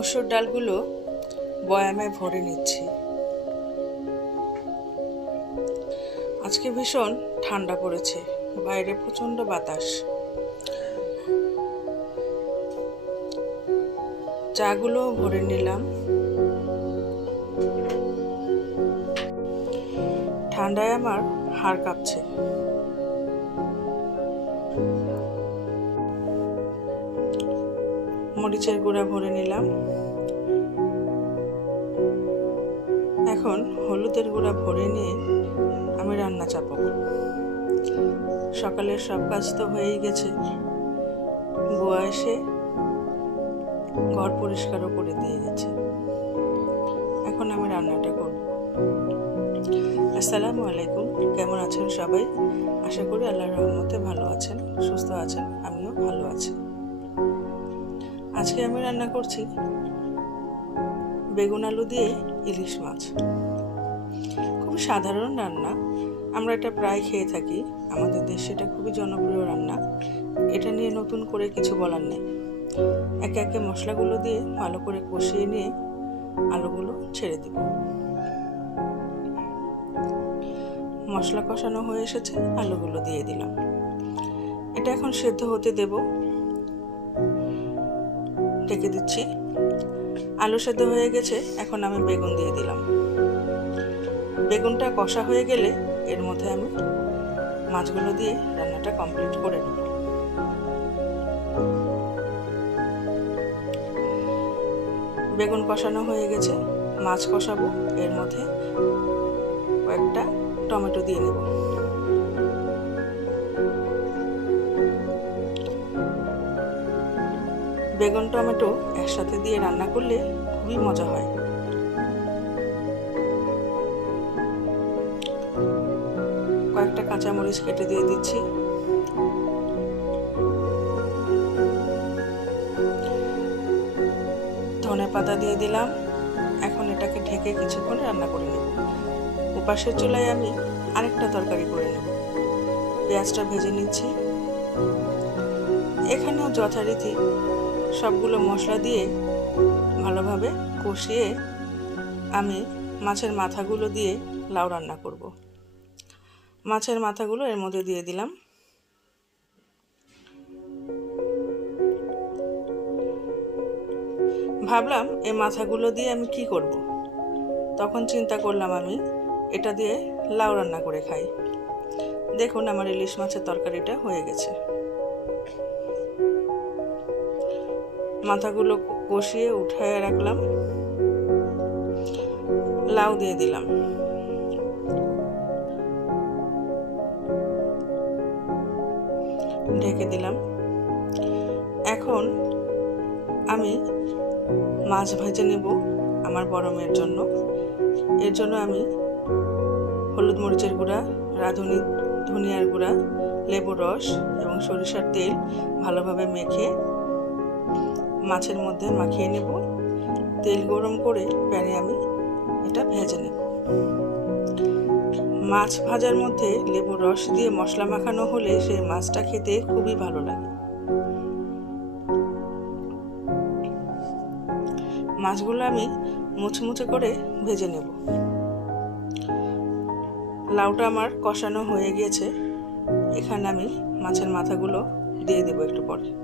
মসুর ডালগুলো বয়ামে ভরে নিচ্ছি। আজকে ভীষণ ঠান্ডা পড়েছে, বাইরে প্রচণ্ড বাতাস। চাগুলো ভরে নিলাম। ঠান্ডায় আমার হাড় কাঁপছে। মরিচের গুঁড়া ভরে নিলাম। এখন হলুদের গুঁড়া ভরে নিয়ে আমি রান্না চাপাবো। সকালের সব কাজ তো হয়েই গেছে। গোয়া এসে ঘর পরিষ্কারও করে দিয়ে গেছে। এখন আমি রান্নাটা করব। আসসালামু আলাইকুম, কেমন আছেন সবাই? আশা করি আল্লাহর রহমতে ভালো আছেন, সুস্থ আছেন, আমিও ভালো আছি। আজকে আমি রান্না করছি বেগুন আলু দিয়ে ইলিশ মাছ। খুব সাধারণ রান্না। আমরা এটা প্রায় খেয়ে থাকি। আমাদের দেশে এটা খুবই জনপ্রিয় রান্না। এটা নিয়ে নতুন করে কিছু বলার নেই। একে একে মশলাগুলো দিয়ে ভালো করে কষিয়ে নিয়ে আলুগুলো ছেড়ে দিব। মশলা কষানো হয়ে এসেছে, আলুগুলো দিয়ে দিলাম। এটা এখন সেদ্ধ হতে দেব। ঢেকে দিচ্ছি। আলু সেদ্ধ হয়ে গেছে, এখন আমি বেগুন দিয়ে দিলাম। বেগুনটা কষা হয়ে গেলে এর মধ্যে আমি মাছগুলো দিয়ে রান্নাটা কমপ্লিট করে নেব। বেগুন কষানো হয়ে গেছে, মাছ কষাবো, এর মধ্যে কয়েকটা টমেটো দিয়ে নেব। বেগুন, টমেটো একসাথে দিয়ে রান্না করলে খুবই মজা হয়। কয়েকটা কাঁচামরিচ কেটে দিয়ে দিচ্ছি। ধনে পাতা দিয়ে দিলাম। এখন এটাকে ঢেকে কিছুক্ষণ রান্না করে নেব। উপাসের চুলায় আমি আরেকটা তরকারি করে নেব। পেঁয়াজটা ভেজে নিচ্ছি। এখানেও যথারীতি সবগুলো মশলা দিয়ে ভালোভাবে কষিয়ে আমি মাছের মাথাগুলো দিয়ে লাউ রান্না করব। মাছের মাথাগুলো এর মধ্যে দিয়ে দিলাম। ভাবলাম এই মাথাগুলো দিয়ে আমি কি করব। তখন চিন্তা করলাম আমি, এটা দিয়ে লাউ রান্না করে খাই। দেখুন আমার ইলিশ মাছের তরকারিটা হয়ে গেছে। মাথাগুলো কষিয়ে উঠায় রাখলাম। লাউ দিয়ে দিলাম। ঢেকে দিলাম। এখন আমি মাছ ভেজে নেব আমার বড় মেয়ের জন্য। এর জন্য আমি হলুদ মরিচের গুঁড়া, রাঁধুনি, ধনিয়ার গুঁড়া, লেবুর রস এবং সরিষার তেল ভালোভাবে মেখে মাছের মধ্যে মাখিয়ে নেব। তেল গরম করে প্যানে আমি এটা ভেজে নেব। মাছ ভাজার মধ্যে লেবুর রস দিয়ে মশলা মাখানো হলে সেই মাছটা খেতে খুবই ভালো লাগে। মাছগুলো আমি মুচমুচে করে ভেজে নেব। লাউটা আমার কষানো হয়ে গিয়েছে। এখানে আমি মাছের মাথাগুলো দিয়ে দেবো একটু পরে।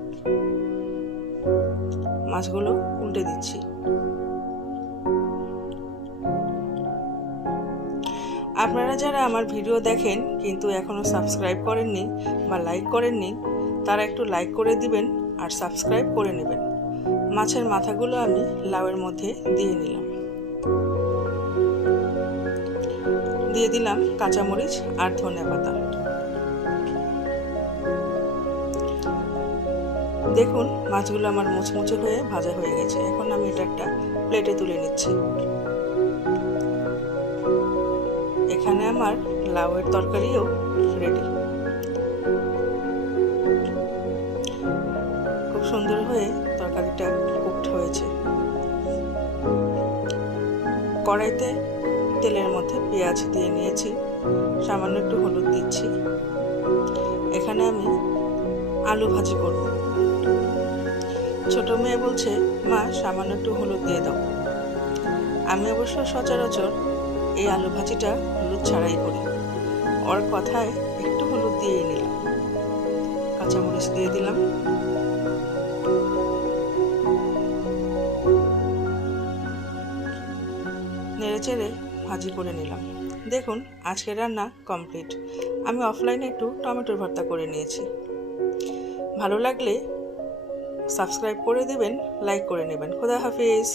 মাছগুলো উল্টে দিচ্ছি। আপনারা যারা আমার ভিডিও দেখেন কিন্তু এখনও সাবস্ক্রাইব করেননি বা লাইক করেননি, তারা একটু লাইক করে দিবেন আর সাবস্ক্রাইব করে নেবেন। মাছের মাথাগুলো আমি লাউয়ের মধ্যে দিয়ে নিলাম। দিয়ে দিলাম কাঁচামরিচ আর ধনে পাতা দেখুন, মাছগুলো আমার মুচমুচে হয়ে ভাজা হয়ে গেছে। এখন আমি এটা একটা প্লেটে তুলে নিচ্ছি। এখানে আমার লাউয়ের তরকারিও রেডি খুব সুন্দর হয়ে তরকারিটা কুকড হয়েছে। কড়াইতে তেলের মধ্যে পেঁয়াজ দিয়ে নিয়েছি, সামান্য একটু হলুদ দিচ্ছি। এখানে আমি আলু ভাজি করব। ছোট মেয়ে বলছে, মা, সামান্য একটু হলুদ দিয়ে দাও। আমি অবশ্য সচরাচর এই আলু ভাজিটা হলুদ ছাড়াই করি। ওর কথায় একটু হলুদ দিয়ে নিলাম। কাঁচামরিচ দিয়ে দিলাম। নেড়ে চেড়ে ভাজি করে নিলাম। দেখুন, আজকের রান্না কমপ্লিট। আমি অফলাইনে একটু টমেটোর ভর্তা করে নিয়েছি। ভালো লাগলে সাবস্ক্রাইব করে দেবেন লাইক করে নেবেন। খোদা হাফিজ।